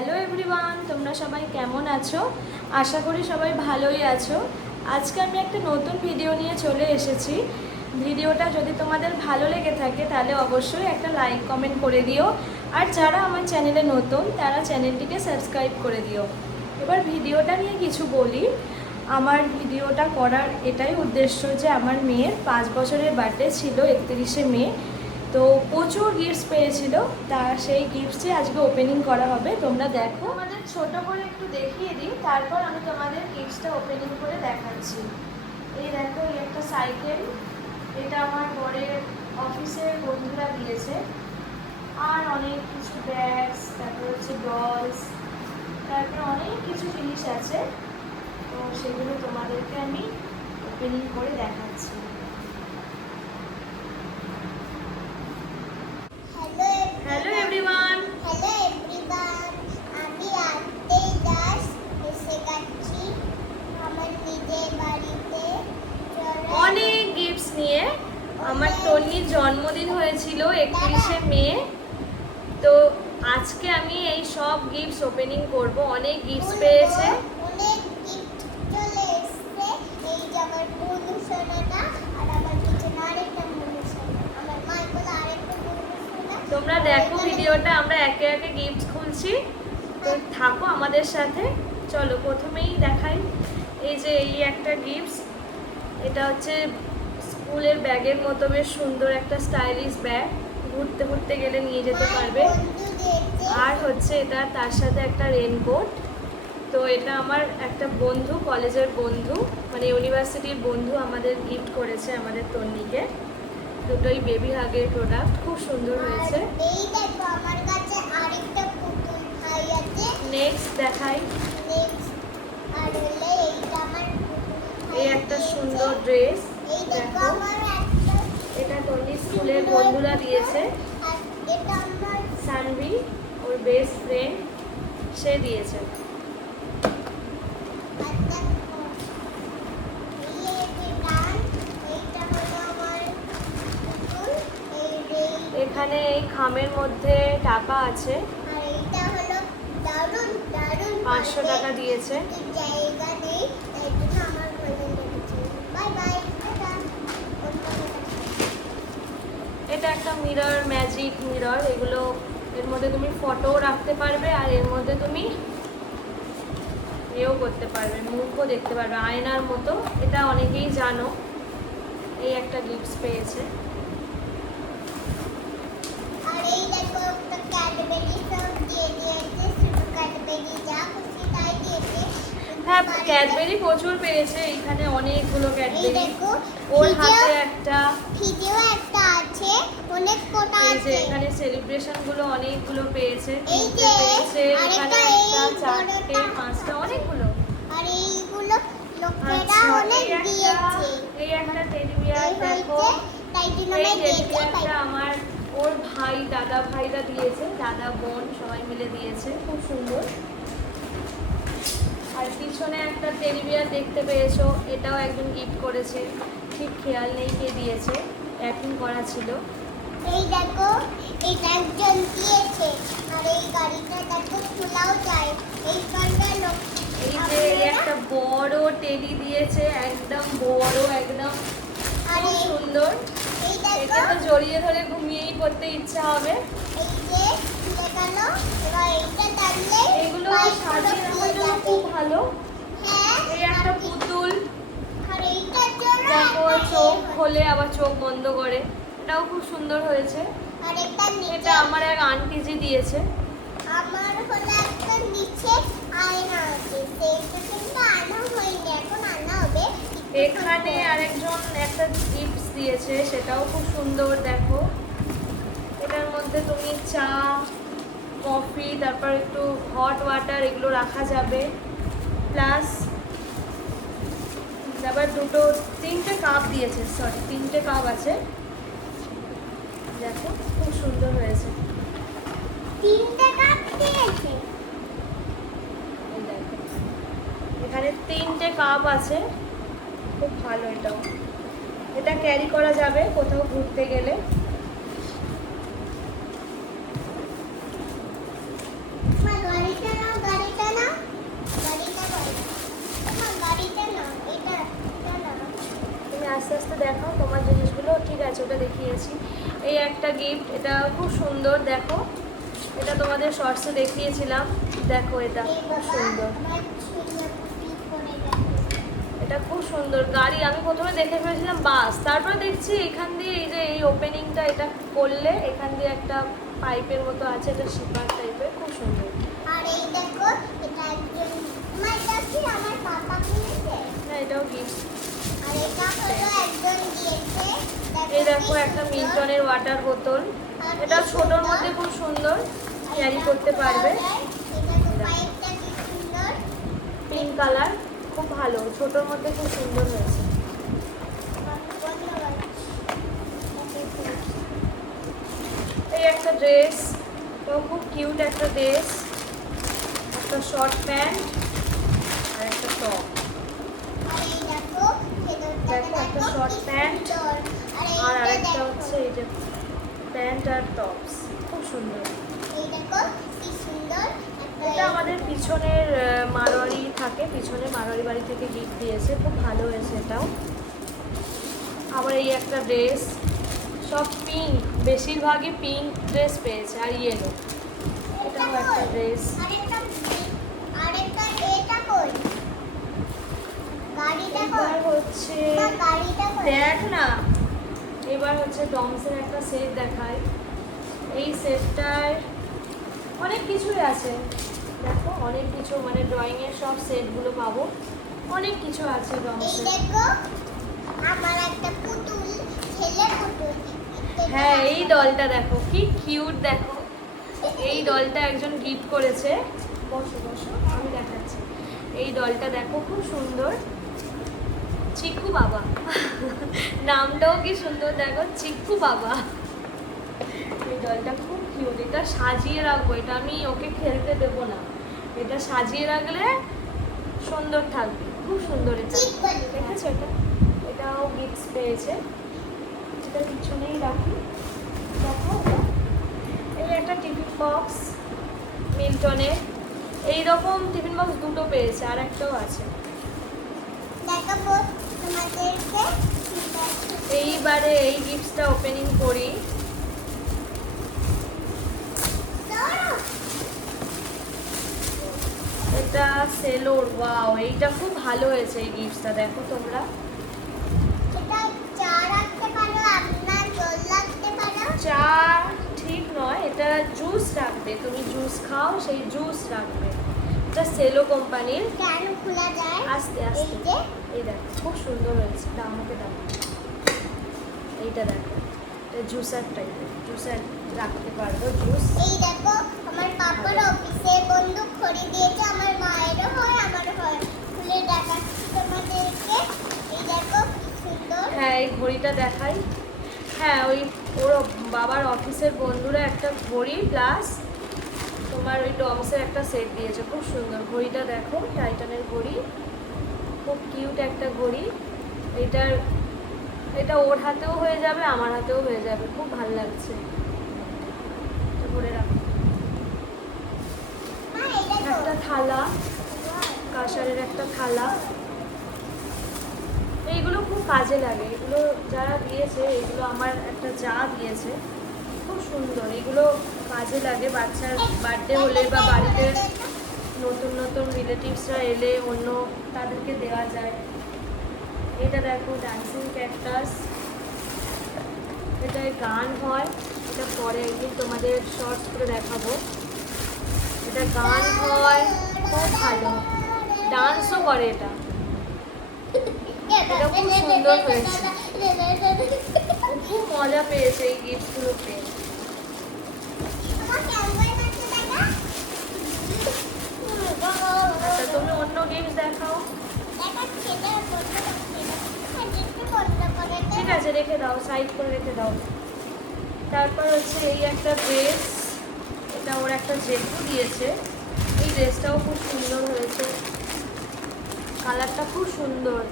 Hello everyone, তোমরা সবাই কেমন আছো? আশা করি সবাই ভালোই আছো। আজকে আমি একটা নতুন ভিডিও নিয়ে চলে এসেছি। ভিডিওটা যদি তোমাদের ভালো লেগে থাকে তাহলে অবশ্যই একটা লাইক কমেন্ট করে দিও, আর যারা আমার চ্যানেলে নতুন তারা চ্যানেলটিকে সাবস্ক্রাইব করে দিও। এবার ভিডিওটা নিয়ে কিছু বলি। আমার ভিডিওটা করার এটাই উদ্দেশ্য যে আমার মেয়ের 5 বছরের বার্থডে ছিল 31শে মে। তো প্রচুর গিফটস পেয়েছিল, তা সেই গিফটসই আজকে ওপেনিং করা হবে। তোমরা দেখো, আমাদের ছোট করে একটু দেখিয়ে দিই, তারপর আমি তোমাদের গিফটসটা ওপেনিং করে দেখাচ্ছি। এই দেখো, এই একটা সাইকেল, এটা আমার বরের অফিসের বন্ধুরা দিয়েছে। আর অনেক কিছু ব্যাগস, তারপর হচ্ছে ডলস, তারপর অনেক কিছু জিনিস আছে। তো সেগুলো তোমাদেরকে আমি ওপেনিং করে দেখাচ্ছি। হ্যালো এভরিওয়ান, আমি আজকেই জাস্ট এসে গেছি আমার নিজের বাড়িতে। অনেক গিফটস নিয়ে। আমার টনির জন্মদিন হয়েছিল 31শে মে। তো আজকে আমি এই সব গিফটস ওপেনিং করব। অনেক গিফটস পেয়েছে, অনেক গিফট চলে এসেছে। এই যে আমার বন্ধু সোনাটা, আর আমার পিছনে আরেকটা বন্ধু সোনা, আমার মাইকেল আরেকটা বন্ধু সোনা। তোমরা দেখো ভিডিওটা, আমরা একে একে গিফটস খুলছি। তো থাকো আমাদের সাথে। চলো প্রথমেই দেখাই। এই যে এই একটা গিফটস, এটা হচ্ছে স্কুলের ব্যাগের মতো বেশ সুন্দর একটা স্টাইলিশ ব্যাগ, ঘুরতে ঘুরতে গেলে নিয়ে যেতে পারবে। আর হচ্ছে এটা তার সাথে একটা রেনকোট। তো এটা আমার একটা বন্ধু, কলেজের বন্ধু, মানে ইউনিভার্সিটির বন্ধু আমাদের গিফট করেছে আমাদের তন্নিকে। দুটোই বেবি হাগের প্রোডাক্ট, খুব সুন্দর হয়েছে। এই দেখো আমার কাছে আরেকটা পুতুল ভাই আছে। নেক্সট দেখাই, নেক্সট আর হলে এইটা আমার এই একটা সুন্দর ড্রেস। এই দেখো দেখো, আমার একটা, এটা তন্নি স্কুলের বন্ধুরা দিয়েছে। আর এটা আমার সানভি, ওর বেস্ট ফ্রেন্ড, সে দিয়েছে। আর দেখো এই যে ডান, এইটা হলো আমার পুতুল, এখানে এই খামের মধ্যে টাকা আছে, আর এইটা হলো দারুন দারুন 500 টাকা দিয়েছে। জায়গা নেই, তাই জন্য আমার ভালো লেগেছে। Bye bye, tata. এটা একটা মিরর, ম্যাজিক মিরর। এগুলো, এর মধ্যে তুমি ফটোও রাখতে পারবে, আর এর মধ্যে তুমি এও করতে পারবে, মুখও দেখতে পারবে আয়নার মতো। এটা অনেকেই জানো। এই একটা গিফটস পেয়েছে। আর এই দেখো একটা ক্যাডবেরি সব দিয়ে দিয়েছে, শুধু ক্যাডবেরি যা খুশি তাই দিয়েছে। হ্যাঁ, ক্যাডবেরি প্রচুর পেয়েছে, এখানে অনেকগুলো এই ক্যাডবেরি। দেখো ওর হাতে একটা, ভিডিও একটা আছে, অনেক কোটা এই যে আছে। এখানে সেলিব্রেশন গুলো অনেকগুলো পেয়েছে। এই তিনটে যে পেয়েছে, আরেকটা, এখানে এই একটা, চারটে, বড়টা 5টা, অনেকগুলো। আর এইগুলো লোকেরা আচ্ছা, অনেক দিয়েছে। এই একটা টেডি বিয়ার এই দেখো। হয়েছে, তাই জন্য এই আমি টেডি দেখতে পাই। বিয়ারটা আমার ওর ভাই, দাদা ভাইরা দিয়েছে, দাদা বোন সবাই মিলে দিয়েছে, খুব সুন্দর। আর পিছনে একটা টেডি বিয়ার দেখতে পেয়েছো, এটাও একজন গিফট করেছে, ঠিক খেয়াল নেই কে দিয়েছে, প্যাকিং করা ছিল। এই দেখো এটা একজন দিয়েছে, আর এই গাড়িটা দেখো খোলাও যায়। এই কারণে লোক, এই যে এই একটা বড় টেডি দিয়েছে, একদম বড়, একদম আর খুব সুন্দর। এই একে দেখো তো জড়িয়ে ধরে ঘুমিয়েই পড়তে ইচ্ছা হবে। এই যে খুলে গেল, এবার এইটা টানলে এগুলো বাইক সাজিয়ে পুরো রাখার খুলে জন্য যাবে। খুব ভালো। হ্যাঁ, এই একটা পুতুল, আর এইটার জন্য দেখো একটা চোখ এ হয়। খোলে আবার চোখ বন্ধ করে, এটাও খুব সুন্দর হয়েছে। আর এটা নিচে এটা আমার এক আন্টিজি দিয়েছে। আমার হলো একটা নিচে আয়না আছে, সেইটা কিন্তু আনা হয়নি, এখন আনা হবে। এখানে আরেকজন একটা টিপস দিয়েছে, সেটাও খুব সুন্দর। দেখো, এটার মধ্যে তুমি চা, কফি, তারপর একটু হট ওয়াটার, এগুলো রাখা যাবে। প্লাস আবার তিনটে কাপ দিয়েছে, সরি 3টে কাপ আছে। দেখো খুব সুন্দর হয়েছে। 3টে কাপ দিয়েছে। এই দেখো, এখানে 3টে কাপ আছে, খুব ভালো। এটাও, এটা ক্যারি করা যাবে কোথাও ঘুরতে গেলে। আমার গাড়িটা আস্তে আস্তে দেখাও তোমার জিনিসগুলো। ঠিক আছে, ওটা দেখিয়েছি। এই একটা গিফট, এটা খুব সুন্দর, দেখো। এটা তোমাদের শর্টসে দেখিয়েছিলাম, দেখো এটা খুব সুন্দর। এটা খুব সুন্দর গাড়ি। আমি প্রথমে দেখে ফেলেছিলাম বাস, তারপরে দেখছি এখান দিয়ে এই যে এই ওপেনিংটা, এটা করলে এখান দিয়ে একটা পাইপের মতো আছে, এটা শিপার টাইপের, খুব সুন্দর। আর এই দেখো, এটা একজন আমার পাপা কিনেছে। হ্যাঁ, এটাও গিফট। আর এটা হলো একজন দিয়েছে। এই দেখো একটা মিল্টনের ওয়াটার বোতল, এটা ছোটোর মধ্যে খুব সুন্দর, ক্যারি করতে পারবে। এটা তো পাইপটা কি সুন্দর। পিঙ্ক কালার, খুব ভালো, ছোটোর মধ্যে খুব সুন্দর হয়েছে। এই একটা ড্রেস, তো খুব কিউট একটা ড্রেস, একটা শর্ট প্যান্ট আর একটা টপ। আর এই দেখো, দেখো একটা শর্ট প্যান্ট আর আরেকটা হচ্ছে এই যে প্যান্ট আর টপস, খুব সুন্দর। এই দেখো কি সুন্দর। এটা আমাদের পিছনের মারোয়ারি থাকে, পিছনে মারোয়ারি বাড়ি থেকে গিফট দিয়েছে, খুব ভালো হয়েছে এটাও। আবার এই একটা ড্রেস, সব পিঙ্ক, বেশিরভাগই পিঙ্ক ড্রেস পেয়েছে আর ইয়েলো। এটাও একটা ড্রেস। আরেকটা এটা কই? গাড়িটা কই? এবার হচ্ছে গাড়িটা কই? দেখ না, এবার হচ্ছে ডমসের একটা সেট দেখায়। এই সেটটায় অনেক কিছুই আছে, দেখো অনেক কিছু, মানে ড্রয়িংয়ের সব সেটগুলো পাবো, অনেক কিছু আছে এই ডমসের। দেখো, আমার একটা পুতুল, ছেলে পুতুল। হ্যাঁ, এই ডলটা দেখো কি কিউট, দেখো এই ডলটা একজন গিফট করেছে। বসো বসো, আমি দেখাচ্ছি। এই ডলটা দেখো খুব সুন্দর, চিকু বাবা নামটাও কি সুন্দর, দেখো চিকু বাবা। এই ডলটা খুব কিউট, এটা সাজিয়ে রাখবো, এটা আমি ওকে খেলতে দেবো না, এটা সাজিয়ে রাখলে সুন্দর থাকবে, খুব সুন্দর। এটা ঠিক বলেছ। দেখেছো, এটাও গিফট পেয়েছে। এটা পিছনেই রাখি, দেখো এটা। এই একটা টিফিন বক্স মিল্টনের, এইরকম টিফিন বক্স দুটো পেয়েছে, আর একটাও আছে। দেখাবো তোমাদেরকে। এইবারে এই গিফটসটা ওপেনিং করি। দাঁড়াও। এটা সেলোর, ওয়াও, এইটা খুব ভালো হয়েছে এই গিফটসটা, দেখো তোমরা। এটা চা রাখতে পারো, আপনার জল রাখতে পারো। চা ঠিক নয়, এটা জুস রাখবে, তুমি জুস খাও সেই জুস রাখবে। এটা সেলো কোম্পানির। কেন খোলা যায়? আস্তে এই আস্তে, যে এই দেখো খুব সুন্দর হয়েছে, এটা আমাকে দাও। এইটা দেখো, এটা জুসার টাইপের, জুসার রাখতে পারবো, জুস। এই দেখো, আমার পাপার অফিসে বন্দুক খড়ি দিয়েছে, আমার মায়েরও হয়, আমারও হয়। খুলে দেখাচ্ছি তোমাদেরকে। এই দেখো কি সুন্দর। হ্যাঁ, এই ঘড়িটা দেখাই। হ্যাঁ, ওই ওর বাবার অফিসের বন্ধুরা একটা ঘড়ি প্লাস তোমার ওই ডমসের একটা সেট দিয়েছে, খুব সুন্দর। ঘড়িটা দেখো, টাইটানের ঘড়ি, খুব কিউট একটা ঘড়ি। এটা ওর হাতেও হয়ে যাবে, আমার হাতেও হয়ে যাবে, খুব ভালো লাগছে। এটা ধরে রাখো। মা, এই দেখো। একটা থালা, কাঁসারের একটা থালা, এইগুলো খুব কাজে লাগে, এগুলো যারা দিয়েছে, এগুলো আমার একটা যা দিয়েছে, খুব সুন্দর। এগুলো কাজে লাগে, বাচ্চার বার্থডে হলে বা বাড়িতে নতুন নতুন রিলেটিভসরা এলে অন্য তাদেরকে দেওয়া যায়। এটা দেখো ডান্সিং ক্যাকটাস, এটায় গান হয়, এটা পরে একদিন তোমাদের শর্টস করে দেখাবো। এটা গান হয়, খুব ভালো, ডান্সও করে এটা। এটা খুব সুন্দর হয়েছে। ও খুব মজা পেয়েছে এই গিফটগুলো পেয়ে। আমার ক্যামেরায় কাছে দেখা। আচ্ছা, তুমি অন্য গিফট দেখাও। দেখাচ্ছি, এটা বন্ধ করছি না। হ্যাঁ, একটু বন্ধ করে দে। ঠিক আছে, রেখে দাও, সাইড করে রেখে দাও। তারপর হচ্ছে এই একটা ড্রেস, এটা ওর একটা জেঠু দিয়েছে। এই ড্রেসটাও খুব সুন্দর হয়েছে, কালারটা খুব সুন্দর।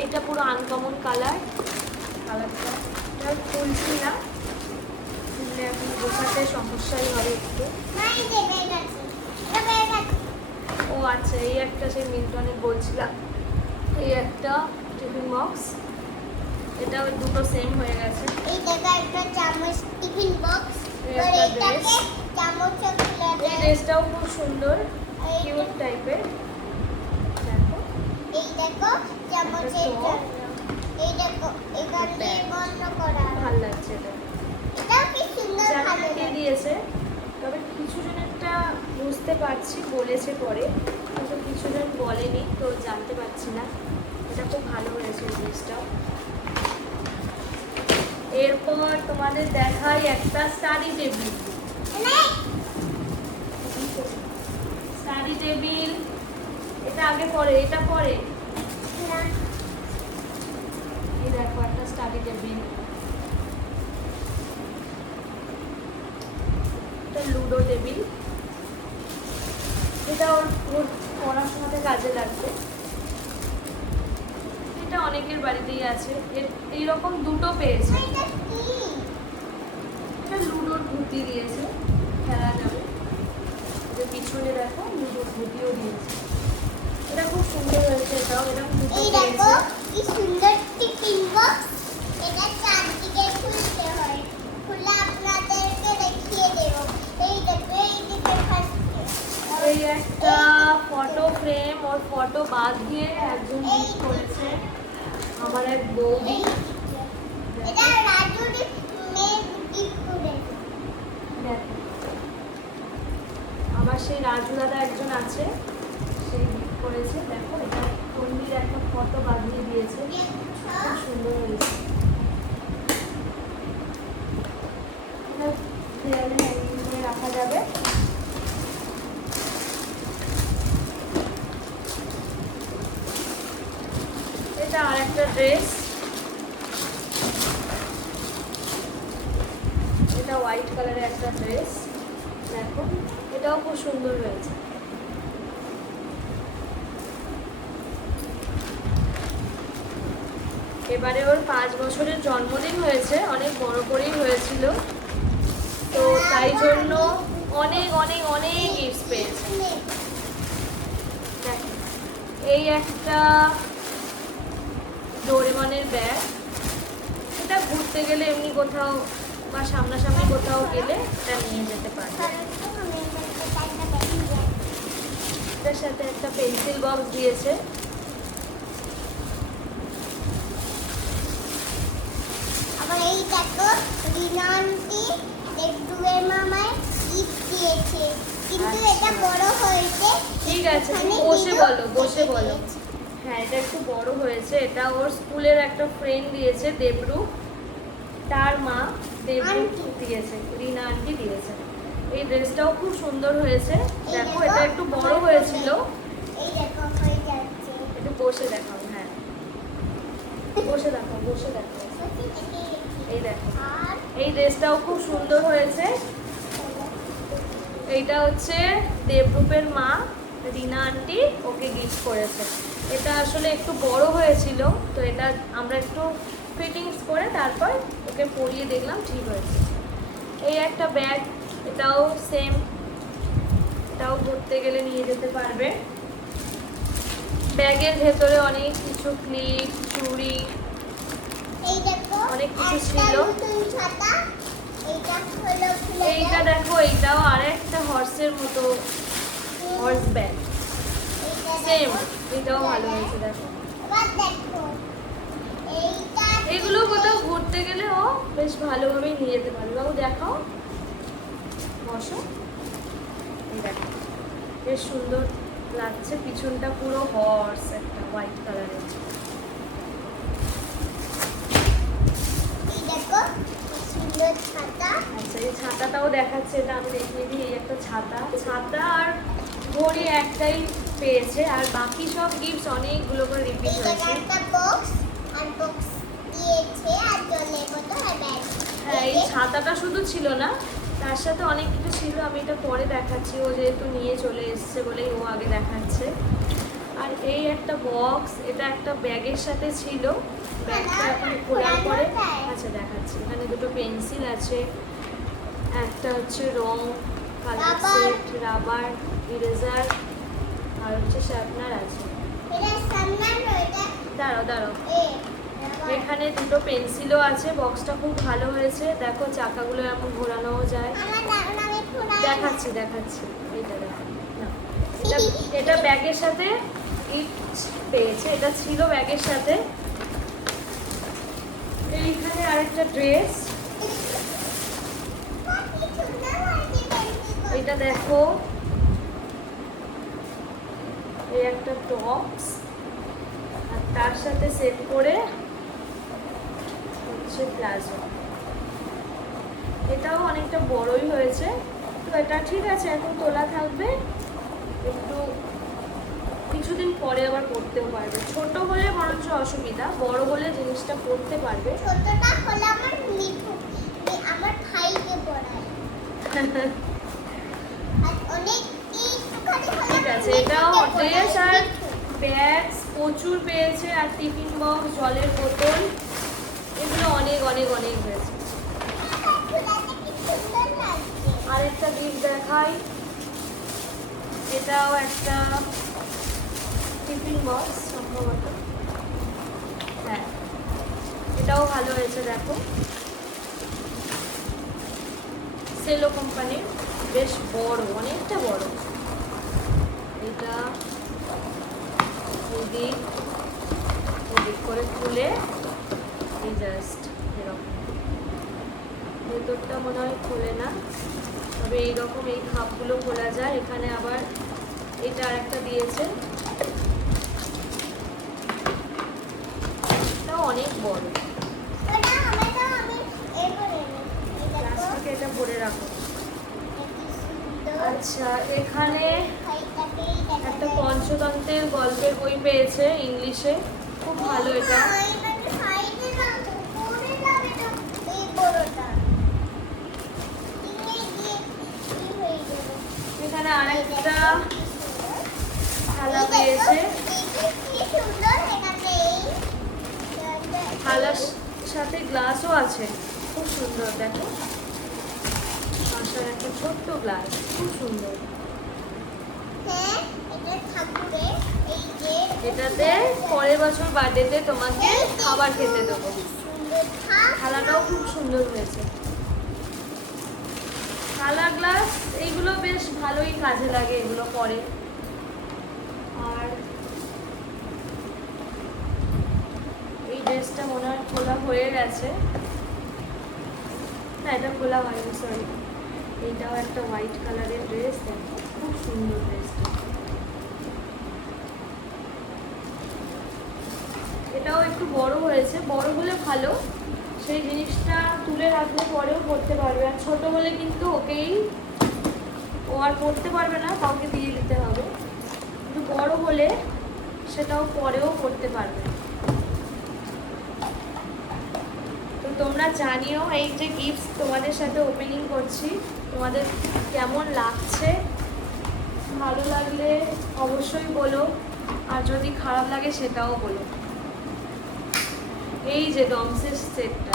এইটা পুরো আনকমন কালার, কালারটা আর খুলছি না, খুললে এখন বোঝাতে সমস্যাই হবে একটু। মা, এই যে ব্যাগ আছে। এটা ব্যাগ আছে। ও আচ্ছা, এই একটা সেই মিল্টনের বলছিলাম, এই একটা টিফিন বক্স, এটা ওই দুটো সেম হয়ে গেছে। এই দেখো একটা চামচ টিফিন বক্স। এই আর একটা এটাকে dress। চামচে খুলে এই দেয়। ড্রেসটাও খুব সুন্দর, আর কিউট টাইপের। দেখো এই দেখো চামচের একটা top। জন্য। এই দেখো এখান দিয়ে বন্ধ করা। ভালো লাগছে এটা। এটাও কি সুন্দর জানি ভালো না কে লাগে। দিয়েছে, তবে কিছু জনেরটা বুঝতে পারছি বলেছে পরে, কিন্তু কিছু জন বলেনি, তো জানতে পারছি না। এটা খুব ভালো হয়েছে এই ড্রেসটাও। এরপর তোমাদের দেখাই একটা স্টাডি টেবিল। মানে স্টাডি টেবিল এটা আগে পরে, এটা পরে। না, এই দেখো একটা স্টাডি টেবিল। এটা লুডো টেবিল। এটা ওর ওর পড়াশোনাতে কাজে লাগবে। এটা অনেকের বাড়িতেই আছে। এইরকম দুটো পেয়েছে। এটা কি? এটা লুডোর ঘুঁটি দিয়েছে, খেলা যাবে। এটা পিছনে দেখো লুডোর ঘুঁটিও দিয়েছে। এটা খুব সুন্দর হয়েছে। এটাও এরকম দুটো এই দেখো পেয়েছে। কি সুন্দর টিফিন বক্স। এটা চারদিকে খুলতে হয়। খুলে আপনাদেরকে দেখিয়ে দেব। এই দেখো এইদিকে ফার্স্টে। এই একটা ফটো ফ্রেম, ওর ফটো বাদ দিয়ে একজন গিফট করেছে, আমার এক বৌদি। এটা রাজুর মেয়ে গিফট করেছে। দেখো আমার সেই রাজু দাদা একজন আছে, সেই গিফট করেছে। দেখো এটা তন্দির একটা ফটো বাঁধিয়ে দিয়েছে, খুব সুন্দর হয়েছে। এটা দেয়ালে হ্যাঙ্গিং করে রাখা যাবে। এটা আর একটা ড্রেস। এটা হোয়াইট কালারের একটা ড্রেস। দেখো এটাও খুব সুন্দর হয়েছে। এবারে ওর 5 বছরের জন্মদিন হয়েছে, অনেক বড় করেই হয়েছিল, তো তাই জন্য অনেক অনেক অনেক গিফট পেয়েছে। দেখো, এই একটা ডোরেমনের ব্যাগ। এটা ঘুরতে গেলে এমনি কোথাও বা সামনাসামনি কোথাও গেলে এটা নিয়ে যেতে পারবে। এটার সাথে একটা পেন্সিল বক্স দিয়েছে। আবার এই দেখো রিনা আন্টি দেবদুয়ের মামায় গিফট দিয়েছে, কিন্তু এটা বড় হয়েছে। ঠিক আছে, এখানে বসে দিল, বলো, বসে এটা বলো। দিয়েছে। হ্যাঁ এটা একটু বড় হয়েছে। এটা ওর স্কুলের একটা ফ্রেন্ড দিয়েছে, দেবরু, তার মা দেবরু আন্টি। দিয়েছে, রিনা আন্টি দিয়েছে। এই ড্রেসটাও খুব সুন্দর হয়েছে। এই দেখো দেখো, এটা একটু বড় হয়েছিল। এই দেখো হয়ে যাচ্ছে। একটু বসে দেখাও। হ্যাঁ বসে দেখাও, বসে দেখাও। এই দেখো আর এই ড্রেসটাও খুব সুন্দর হয়েছে। এইটা হচ্ছে দেবরূপের মা রিনা আন্টি ওকে গিফট করেছে। এটা আসলে একটু বড় হয়েছিল, তো এটা আমরা একটু ফিটিংস করে তারপর ওকে পরিয়ে দেখলাম, ঠিক হয়েছে। এই একটা ব্যাগ, এটাও সেম, এটাও ঘুরতে গেলে নিয়ে যেতে পারবে। ব্যাগের ভেতরে অনেক কিছু ক্লিপ, চুড়ি, এই দেখো অনেক কিছু একটা ছিল। নতুন ছাতা। এইটা হলো খুলে এইটা দাও। দেখো, এইটাও আরেকটা হর্সের মতো হর্স ব্যাগ, এইটা সেম। দেখো। এটাও ভালো হয়েছে। দেখো এবার দেখো এইটা এগুলো কোথাও ঘুরতে গেলে ও বেশ ভালোভাবেই নিয়ে যেতে পারবে। বাবু দেখাও, বসো। এই দেখো বেশ সুন্দর লাগছে, পিছনটা পুরো হর্স একটা হোয়াইট কালারের। এই দেখো কি সুন্দর ছাতা। আচ্ছা এই ছাতাটাও দেখাচ্ছে, এটা আমি দেখিয়ে দিই। এই একটা ছাতা, ছাতা আর ঘড়ি একটাই পেয়েছে, আর বাকি সব গিফটস অনেকগুলো করে রিপিট এই হয়েছে। একটা বক্স আর বক্স দিয়েছে আর জলের বোতল আর ব্যাগ। হ্যাঁ এই ছাতাটা শুধু ছিল না, তার সাথে অনেক কিছু ছিল। আমি এটা পরে দেখাচ্ছি, ও যেহেতু নিয়ে চলে এসছে বলেই ও আগে দেখাচ্ছে। আর এই একটা বক্স, এটা একটা ব্যাগের সাথে ছিল। ব্যাগটা এখন খোলার পরে আচ্ছা দেখাচ্ছি। এখানে দুটো পেন্সিল আছে, একটা হচ্ছে রং, কালার সেট, রাবার, ইরেজার, আর হচ্ছে শার্পনার আছে। এটা সামনে এটা দাঁড়াও দাঁড়াও, এ এখানে দুটো পেন্সিলও আছে। বক্সটা খুব ভালো হয়েছে। দেখো চাকাগুলো এমন ঘোরানোও যায়। দেখাচ্ছি এইটা দেখো না, এটা ব্যাগের সাথে ইট পেয়েছে, এটা ছিল ব্যাগের সাথে। এইখানে আরেকটা ড্রেস, এটা দেখো, এই একটা টপস, আর তার সাথে সেট করে হচ্ছে প্লাজো। এটাও অনেকটা বড়ই হয়েছে, তো এটা ঠিক আছে, এখন তোলা থাকবে। একটু কিছুদিন পরে আবার পরতেও পারবে। ছোট হলে বরঞ্চ অসুবিধা, বড় হলে জিনিসটা পরতে পারবে। ছোটটা হলো আমার মিঠু, আমার ভাইকে পড়ায়। আর অনেক একটুখানি হলো ঠিক আছে, এটাও ড্রেস আর ব্যাগ প্রচুর পেয়েছে, আর টিফিন বক্স, জলের বোতল, এগুলো অনেক অনেক অনেক হয়েছে। আরেকটা গিফট দেখাই, এটাও একটা টিফিন বক্স সম্ভবত, হ্যাঁ এটাও ভালো হয়েছে। দেখো সেলো কোম্পানির, বেশ বড়, অনেকটা বড়। এটা ওদিক করে খুলে এই জাস্ট এরকম, ভেতরটা মনে হয় খোলে না, তবে এইরকম এই খাপগুলো খোলা যায়। এখানে আবার এটা আরেকটা দিয়েছে, এটা অনেক বড়। প্লাস্টিকে এটা ভরে রাখো। আচ্ছা, এখানে একটা পঞ্চতন্ত্রের গল্পের বই পেয়েছে ইংলিশে, খুব ভালো এটা। এখানে আরেকটা থালা পেয়েছে, থালার সাথে গ্লাসও আছে, খুব সুন্দর। দেখো আসার একটা ছোট্ট গ্লাস, খুব সুন্দর। এটাতে পরের বছর বার্থডেতে তোমাকে খাবার খেতে দেবো। থালাটাও খুব সুন্দর হয়েছে। থালা, গ্লাস এইগুলো বেশ ভালোই কাজে লাগে, এগুলো পরে। আর এই ড্রেসটা মনে হয় খোলা হয়ে গেছে, না এটা খোলা হয়নি, সরি। এইটাও একটা হোয়াইট কালারের ড্রেস, দেখো খুব সুন্দর ড্রেসটা। এটাও একটু বড় হয়েছে, বড় হলে ভালো, সেই জিনিসটা তুলে রাখলে পরেও পরতে পারবে। আর ছোট হলে কিন্তু ওকেই, ও আর পরতে পারবে না, কাউকে দিয়ে দিতে হবে। কিন্তু বড় হলে সেটাও পরেও পরতে পারবে। তো তোমরা জানিও, এই যে গিফট তোমাদের সাথে ওপেনিং করছি, তোমাদের কেমন লাগছে। ভালো লাগলে অবশ্যই বলো, আর যদি খারাপ লাগে সেটাও বলো। এই যে ডমসের সেটটা,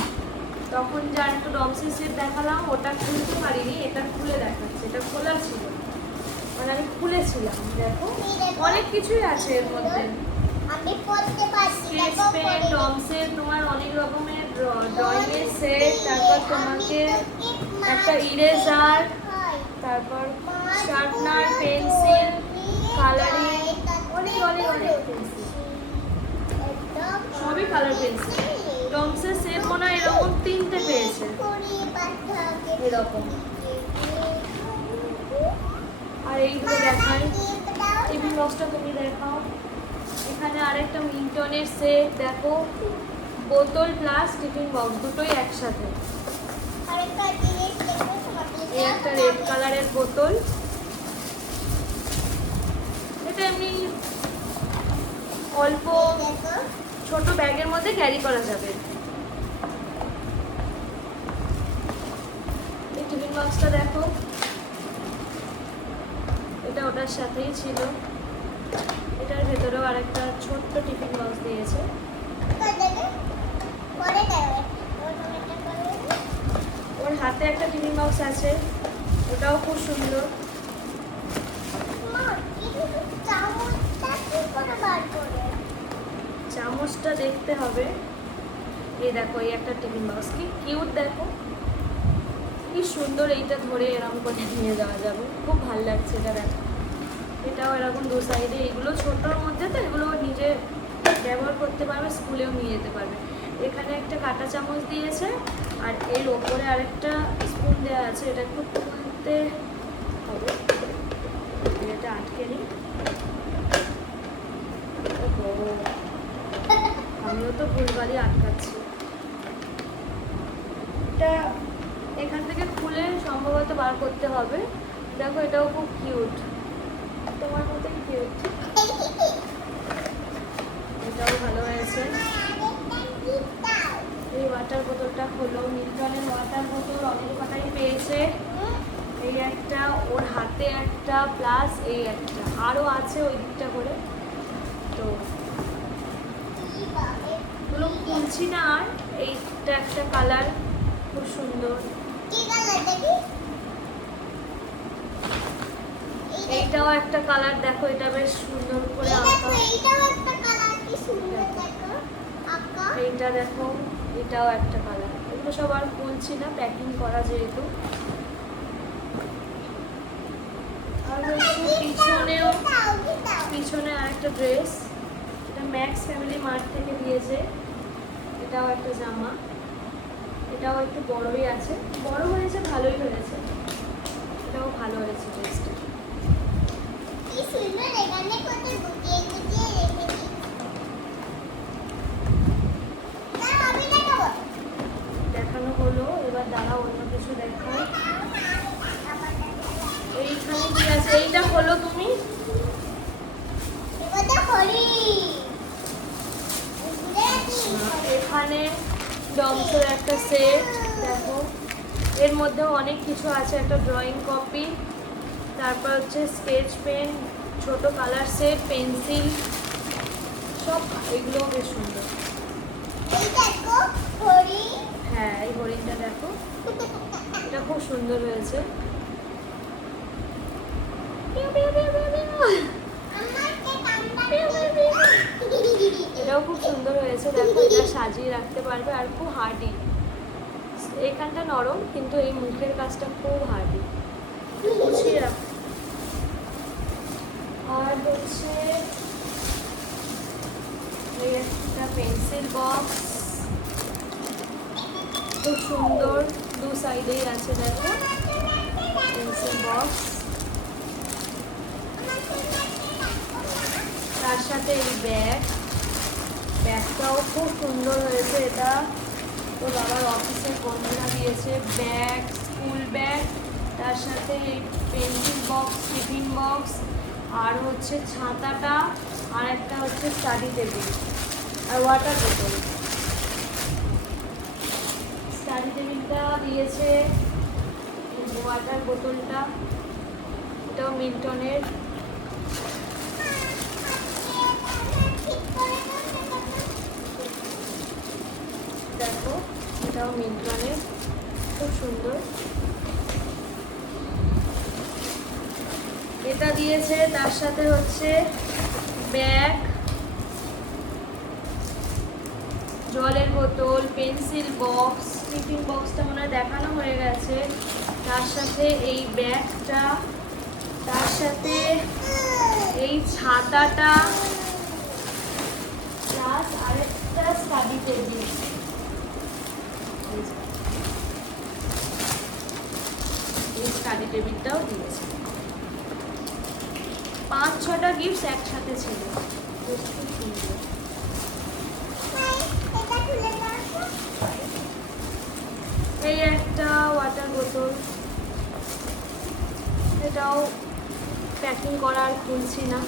তখন যার একটু ডমসের সেট দেখালাম, ওটা খুলতে পারিনি, এটা খুলে দেখাচ্ছে। এটা খোলা ছিল, মানে আমি খুলেছিলাম। দেখো অনেক কিছুই আছে এর মধ্যে, স্কেচ পেন, ডমসের তোমার অনেক রকমের ড্রয়িং এর সেট, তারপর তোমাকে একটা ইরেজার, তারপর শার্পনার, পেন্সিল, কালারিং, অনেক অনেক অনেক পেন্সিল, সবই কালার পেন্সিল। ডমসের সেট মনে হয় এরকম 3টে পেয়েছে, এরকম। আর এইগুলো দেখাই, টিফিন বক্সটা তুমি দেখাও। এখানে আরেকটা মিল্টনের সেট, দেখো বোতল প্লাস টিফিন বক্স দুটোই একসাথে। এই একটা রেড কালারের বোতল, এটা এমনি অল্প ছোট ব্যাগের মধ্যে ক্যারি করা যাবে। এই টিফিন বক্সটা দেখো, এটা ওটার সাথেই ছিল। এটার ভেতরেও আরেকটা ছোট্ট টিফিন বক্স দিয়েছে। ওর হাতে একটা টিফিন বক্স আছে, ওটাও খুব সুন্দর। চামচটা দেখতে হবে, এই দেখো এই একটা টিফিন বক্স, কি কিউট দেখো, কি সুন্দর। এইটা ধরে এরকম করে নিয়ে যাওয়া যাবে, খুব ভালো লাগছে এটা দেখো। এটাও এরকম দু সাইডে, এগুলো ছোটোর মধ্যে তো এগুলো নিজে ব্যবহার করতে পারবে, স্কুলেও নিয়ে যেতে পারবে। এখানে একটা কাঁটা চামচ দিয়েছে, আর এর ওপরে আরেকটা স্পুন দেওয়া আছে। এটা একটু খুলতে হবে, এটা আটকে নিই। আমিও তো ভুলভালই আটকাচ্ছি। এটা এখান থেকে খুলে সম্ভবত বার করতে হবে। দেখো এটাও খুব কিউট, তোমার মতোই কিউট। এটাও ভালো হয়েছে। এই ওয়াটার বোতলটা হলো মিল্টনের ওয়াটার বোতল, অনেক কটাই পেয়েছে। এই একটা, ওর হাতে একটা, প্লাস এই একটা, আরও আছে ওই দিকটা করে। তো এগুলো খুলছি না আর। এইটা একটা কালার, খুব সুন্দর। এইটাও একটা কালার, দেখো এটা বেশ সুন্দর করে আঁকা। এইটা দেখো, এটাও একটা কালার। এগুলো সব আর খুলছি না, প্যাকিং করা যেহেতু। আর হচ্ছে পিছনে আরেকটা ড্রেস, এটা ম্যাক্স ফ্যামিলি মার্ট থেকে দিয়েছে। এটাও একটা জামা, এটাও একটু বড়ই আছে, বড় হয়েছে, ভালোই হয়েছে। এটাও ভালো হয়েছে ড্রেসটা। দেখানো হলো, এবার দাঁড়া অন্য কিছু দেখো। এইখানে কি আছে, এইটা হলো তুমি এখানে ডমসের একটা সেট দেখো, এর মধ্যেও অনেক কিছু আছে। একটা ড্রয়িং কপি, তারপর হচ্ছে স্কেচ পেন, ছোট কালার সেট, পেন্সিল, সব এগুলোও বেশ সুন্দর। হ্যাঁ এই হরিণটা দেখো, এটা খুব সুন্দর হয়েছে। এটাও খুব সুন্দর হয়েছে দেখো, এটা সাজিয়ে রাখতে পারবে, আর খুব হার্ডি। এখানটা নরম, কিন্তু এই মুখের কাজটা খুব হার্ডি, গুছিয়ে রাখ। আর হচ্ছে এই একটা পেন্সিল বক্স, খুব সুন্দর, দু সাইডেই আছে দেখো পেন্সিল বক্স। তার সাথে এই ব্যাগটাও খুব সুন্দর হয়েছে। এটা তো বাবার অফিসের বন্ধুরা দিয়েছে, ব্যাগ, স্কুল ব্যাগ, তার সাথে এই পেন্সিল বক্স, টিফিন বক্স, আর হচ্ছে ছাতাটা, আর একটা হচ্ছে স্টাডি টেবিল, আর ওয়াটার বোতল। স্টাডি টেবিলটা দিয়েছে, ওয়াটার বোতলটা, এটাও মিল্টনের। দেখো এটাও মিল্টনের, খুব সুন্দর। এটা দিয়েছে, তার সাথে হচ্ছে ব্যাগ, জলের বোতল, পেন্সিল বক্স, টিফিন বক্সটা মনে হয় দেখানো হয়ে গেছে, তার সাথে এই ব্যাগটা, তার সাথে এই ছাতাটা, প্লাস আরেকটা স্টাডি টেবিল। এই স্টাডি টেবিলটাও দিয়েছে। 5-6টা গিফট একসাথে ছিল, খুব সুন্দর। এই একটা ওয়াটার বোতল, এটাও প্যাকিং করা, আর খুলছি না।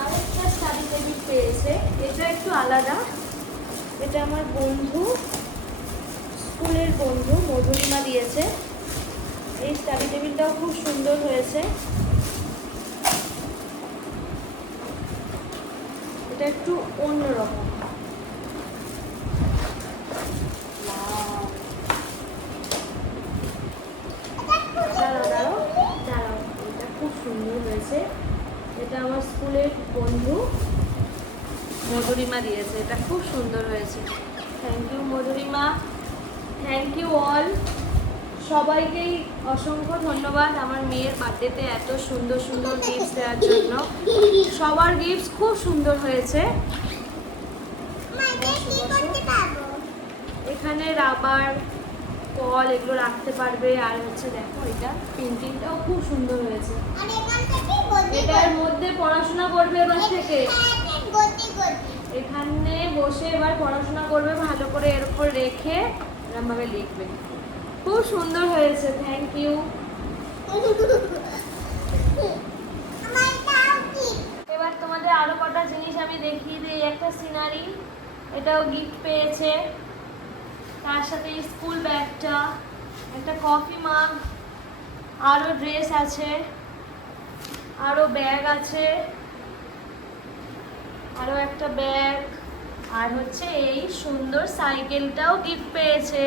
আরেকটা স্টাডি টেবিল পেয়েছে, এটা একটু আলাদা। এটা আমার বন্ধু, স্কুলের বন্ধু মধুরিমা দিয়েছে। এই স্টাডি টেবিলটাও খুব সুন্দর হয়েছে। এটা একটু অন্যরকম। দাঁড়াও, এটা খুব সুন্দর হয়েছে। এটা আমার স্কুলের বন্ধু মধুরিমা দিয়েছে, এটা খুব সুন্দর হয়েছে। Thank you Madhurima, thank you all. সবাইকেই অসংখ্য ধন্যবাদ আমার মেয়ের বার্থডেতে এত সুন্দর সুন্দর গিফট দেওয়ার জন্য। সবার গিফট খুব সুন্দর হয়েছে। এখানে রাবার কল এগুলো রাখতে পারবে, আর হচ্ছে দেখো এটা পেন্টিংটাও খুব সুন্দর হয়েছে। এটার মধ্যে পড়াশোনা করবে এবার থেকে, এখানে বসে এবার পড়াশোনা করবে ভালো করে, এর উপর রেখে এরকমভাবে লিখবে। খুব সুন্দর হয়েছে, থ্যাংক ইউ। এবার তোমাদের আরো কটা জিনিস আমি দেখিয়ে দিই। একটা সিনারি, এটাও গিফট পেয়েছে, তার সাথে স্কুল ব্যাগটা, একটা কফি মাগ, আরো ড্রেস আছে, আরো ব্যাগ আছে, আরো একটা ব্যাগ, আর হচ্ছে এই সুন্দর সাইকেলটাও গিফট পেয়েছে।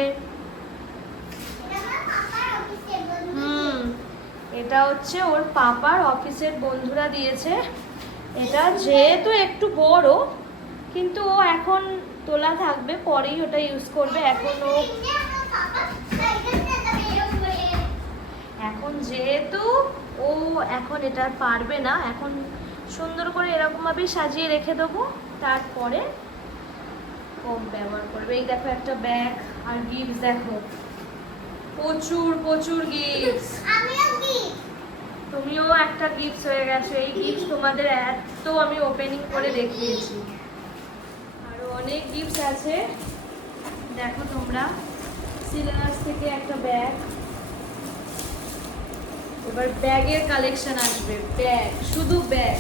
এটা হচ্ছে ওর পাপার অফিসের বন্ধুরা দিয়েছে। এটা যেহেতু একটু বড়, কিন্তু ও এখন তোলা থাকবে, পরেই ওটা ইউজ করবে। এখন যেহেতু ও এখন এটা পারবে না, এখন সুন্দর করে এরকমভাবেই সাজিয়ে রেখে দেবো, তারপরে ও ব্যবহার করবে। এই দেখো একটা ব্যাগ, আর গিফট দেখো প্রচুর প্রচুর গিফট। তুমিও একটা গিফট হয়ে গেছো। এই গিফট তোমাদের এত আমি ওপেনিং করে দেখিয়েছি, আরো অনেক গিফট আছে দেখো তোমরা। সিলাস থেকে একটা ব্যাগ, এবার ব্যাগের কালেকশন আসবে। ব্যাগ, শুধু ব্যাগ,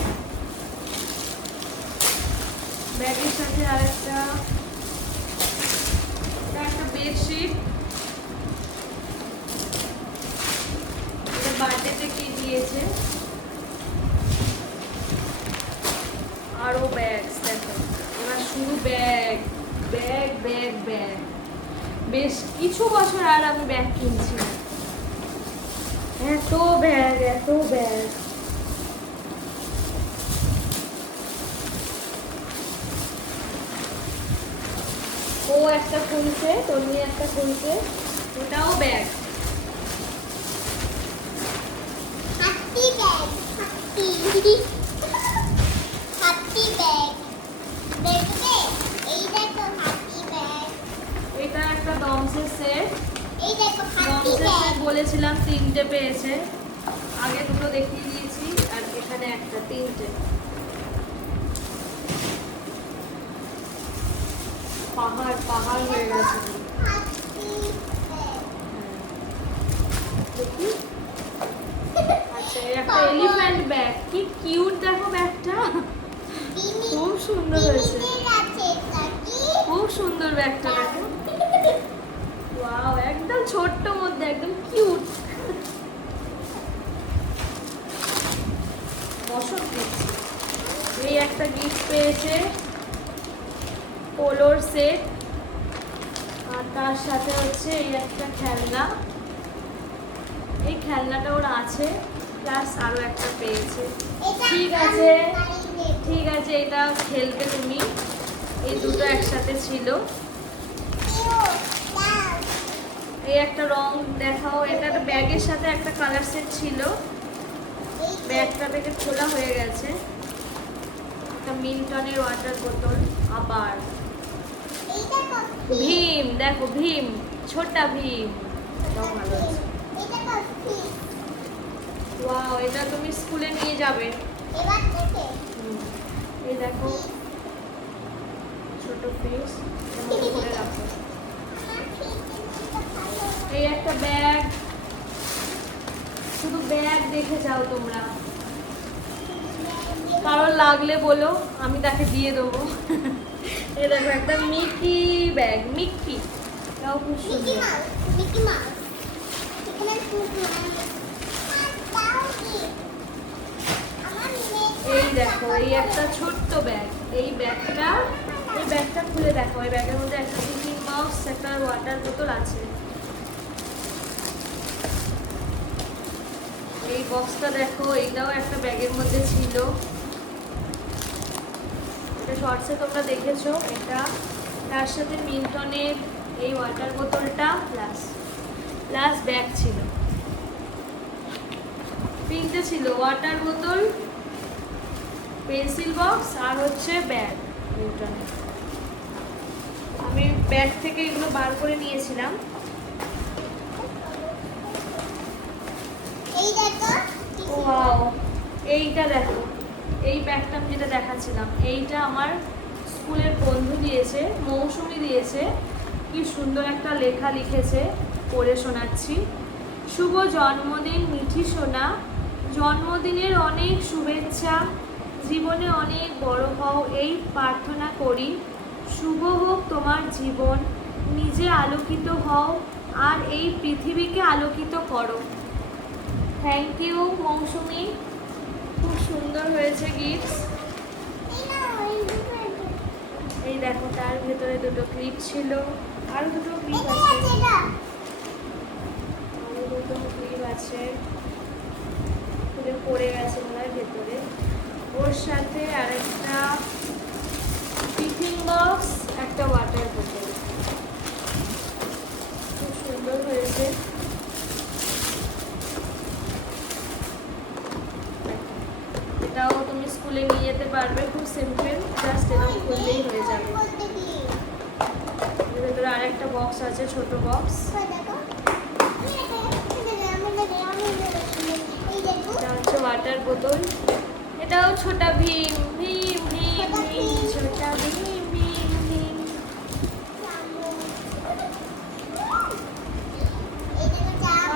ব্যাগের সাথে আর একটা বেডশিট। এটা বার্থডেতে কি দিয়েছে, আরো ব্যাগ দেখো। এবার শুধু ব্যাগ ব্যাগ ব্যাগ ব্যাগ। বেশ কিছু বছর আর আমি ব্যাগ কিনছি না, এত ব্যাগ এত ব্যাগ। ও একটা খুলছে, তনি একটা খুলছে, ওটাও ব্যাগ। এটা একটা ডমসের সেট, ডমসের সেট বলেছিলাম 3টে পেয়েছে, আগে দুটো দেখিয়ে দিয়েছি, আর এখানে একটা, 3টে। পাহাড় পাহাড় হয়ে গেছে। আচ্ছা, একটা এলিফ্যান্ট ব্যাগ, কি কিউট দেখো ব্যাগটা, খুব সুন্দর হয়েছে, খুব সুন্দর ব্যাগটা দেখো। ওয়াও, একদম ছোট্ট মধ্যে একদম কিউট। বসত গিফট, এই একটা গিফট পেয়েছে পোলোর সেট, আর তার সাথে হচ্ছে এই একটা খেলনা। এই খেলনাটা ওর আছে, প্লাস আরো একটা পেয়েছে। ঠিক আছে ঠিক আছে, এটা খেলবে তুমি। এই দুটো একসাথে ছিল। এই একটা রং দেখাও, এটা একটা ব্যাগের সাথে একটা কালার সেট ছিল, ব্যাগটা থেকে খোলা হয়ে গেছে। একটা মিল্টনের ওয়াটার বোতল, আবার ভীম দেখো, ভীম, ছোটা ভীম, এটাও ভালো আছে। ওয়াও, এটা তুমি স্কুলে নিয়ে যাবে। এই দেখো ছোট ফিস, এর মধ্যে করে রাখো। এই একটা ব্যাগ, শুধু ব্যাগ দেখে যাও তোমরা, কারোর লাগলে বলো, আমি তাকে দিয়ে দেবো। এই দেখো একটা মিকি ব্যাগ, মিকি, এটাও খুব সুন্দর। এই দেখো এই একটা ছোট্ট ব্যাগ, এই ব্যাগটা খুলে দেখো। এই ব্যাগের মধ্যে একটা টিফিন বক্স, একটা ওয়াটার বোতল আছে। এই বক্সটা দেখো, এইটাও একটা ব্যাগের মধ্যে ছিল। শর্টসে তোমরা দেখেছো এটা, তার সাথে মিল্টনের এই ওয়াটার বোতলটা প্লাস ব্যাগ ছিল, তিনটে ছিল, ওয়াটার বোতল, পেন্সিল বক্স আর হচ্ছে ব্যাগ মিল্টনের। আমি ব্যাগ থেকে এগুলো বার করে নিয়েছিলাম। এই দেখো ওয়াও, এইটা দেখো, এই ব্যাগটা আমি যেটা দেখাচ্ছিলাম, এইটা আমার স্কুলের বন্ধু দিয়েছে, মৌসুমি দিয়েছে। কি সুন্দর একটা লেখা লিখেছে, পড়ে শোনাচ্ছি। শুভ জন্মদিন মিঠি সোনা, জন্মদিনের অনেক শুভেচ্ছা, জীবনে অনেক বড় হও এই প্রার্থনা করি। শুভ হোক তোমার জীবন, নিজে আলোকিত হও আর এই পৃথিবীকে আলোকিত করো। থ্যাংক ইউ মৌসুমি, খুব সুন্দর হয়েছে গিফট। এই না এই দুটো এই দেখো, তার ভেতরে দুটো ক্লিপ ছিল, আরো দুটো ক্লিপ এটাই আছে, আছে এটা আরো দুটো ক্লিপ আছে, খুলে পড়ে গেছে মনে হয় ভেতরে। ওর সাথে আরেকটা টিফিন বক্স, একটা ওয়াটার বোতল, খুব সুন্দর হয়েছে। এটাও তুমি স্কুলে নিয়ে যেতে পারবে, খুব সিম্পল, জাস্ট এরকম করলেই হয়ে যাবে। বলতে কি এর ভেতরে আরেকটা বক্স আছে, ছোট বক্স, কই দেখো এই দেখো এটা হচ্ছে ওয়াটার বোতল। এটাও ছোটা ভীম, ভীম ভীম ভীম, ছোটা ভীম ভীম ভীম।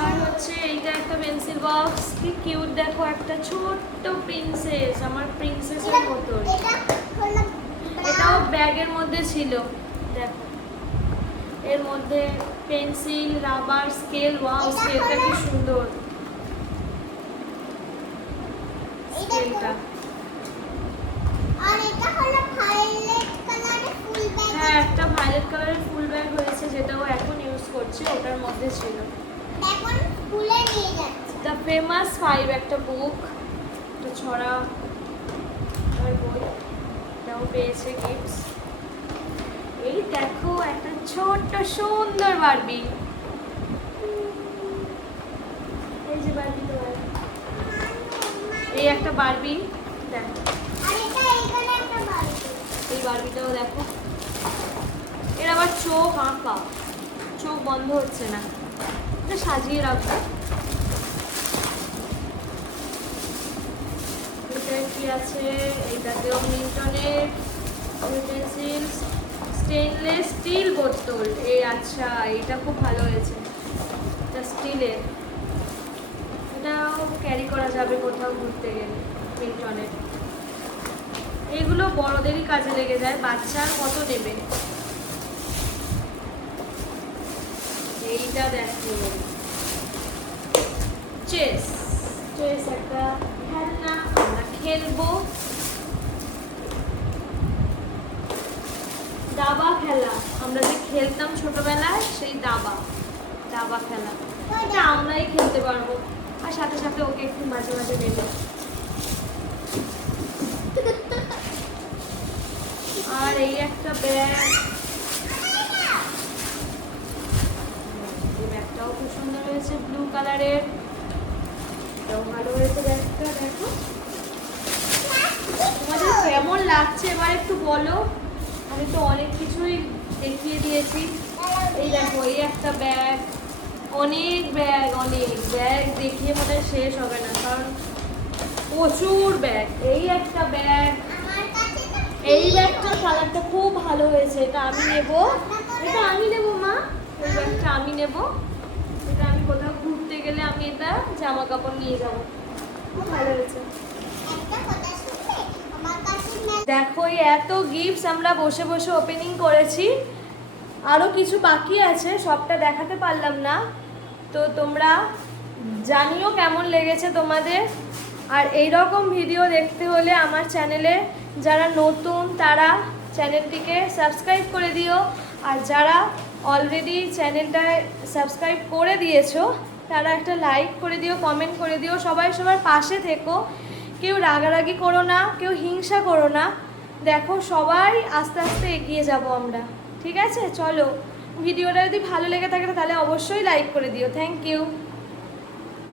আর হচ্ছে এইটা একটা পেন্সিল বক্স, কি কিউট দেখো, একটা ছোট্ট প্রিন্সেস, আমার প্রিন্সেসের মতন। এটাও ব্যাগের মধ্যে ছিল, দেখো এর মধ্যে পেন্সিল, রাবার, স্কেল, ওয়াও স্কেলটা কি সুন্দর, স্কেলটা। আর এটা হলো ভায়োলেট কালারের ফুল ব্যাগ হ্যাঁ, একটা ভায়োলেট কালারের ফুল ব্যাগ হয়েছে, যেটা ও এখন ইউজ করছে, ওটার মধ্যে ছিল। এখন খুলে নিয়ে যাচ্ছে দ্য ফেমাস 5 একটা বুক, একটা ছড়া আর বই, এটাও পেয়েছে গিফটস। এই দেখো একটা ছোট্ট সুন্দর বারবি, এই যে বারবি, তো এই একটা বারবি দেখো, আর এটা এইখানে একটা বালতি এই বারবিটাও দেখো। এর আবার চোখ আঁকা, চোখ বন্ধ হচ্ছে না, এটা সাজিয়ে রাখবো। এটা কি আছে, এইটাতেও মিল্টনের পেন্সিল, স্টেনলেস স্টিল বোতল, এই আচ্ছা এটা খুব ভালো হয়েছে, এটা স্টিলের, এটাও ক্যারি করা যাবে কোথাও ঘুরতে গেলে, মিল্টনের। এগুলো বড়দেরই কাজে লেগে যায়, বাচ্চার কত নেবে। এইটা দেখো, চেস, চেস একটা খেলনা, আমরা খেলবো। দাবা খেলা, আমরা যে খেলতাম ছোটবেলায়, সেই দাবা দাবা খেলা, এটা আমরাই খেলতে পারবো। আর সাথে সাথে ওকে একটু মাঝে মাঝে দেবো। আর এই একটা ব্যাগ, এই ব্যাগটাও খুব সুন্দর হয়েছে, ব্লু কালারের, এটাও ভালো হয়েছে ব্যাগটা। দেখো তোমাদের কেমন লাগছে এবার একটু বলো, আমি তো অনেক কিছুই দেখিয়ে দিয়েছি। এই দেখো, এই একটা ব্যাগ, অনেক ব্যাগ, অনেক ব্যাগ দেখিয়ে মনে হয় শেষ হবে না, কারণ প্রচুর ব্যাগ। এই একটা ব্যাগ, আমার কাছে তো এই ব্যাগটার কালারটা খুব ভালো হয়েছে, এটা আমি নেব, এটা আমি নেব মা, এই ব্যাগটা আমি নেব, এটা আমি কোথাও ঘুরতে গেলে আমি এটা জামা কাপড় নিয়ে যাব, খুব ভালো হয়েছে। একটা কথা শুনবে আমার কাছে দেখো এই এত গিফটস আমরা বসে বসে ওপেনিং করেছি, আরও কিছু বাকি আছে, সবটা দেখাতে পারলাম না, তো তোমরা জানিও কেমন লেগেছে তোমাদের। আর এই রকম ভিডিও দেখতে হলে আমার চ্যানেলে যারা নতুন তারা চ্যানেলটিকে সাবস্ক্রাইব করে দিও, আর যারা অলরেডি চ্যানেলটায় সাবস্ক্রাইব করে দিয়েছো তারা একটা লাইক করে দিও, কমেন্ট করে দিও, সবাই সবার পাশে থেকো, কেউ রাগারাগি করো না, কেউ হিংসা করো না, দেখো সবাই আস্তে আস্তে এগিয়ে যাব আমরা, ঠিক আছে? চলো, ভিডিওটা যদি ভালো লেগে থাকে তাহলে অবশ্যই লাইক করে দিও। Thank you.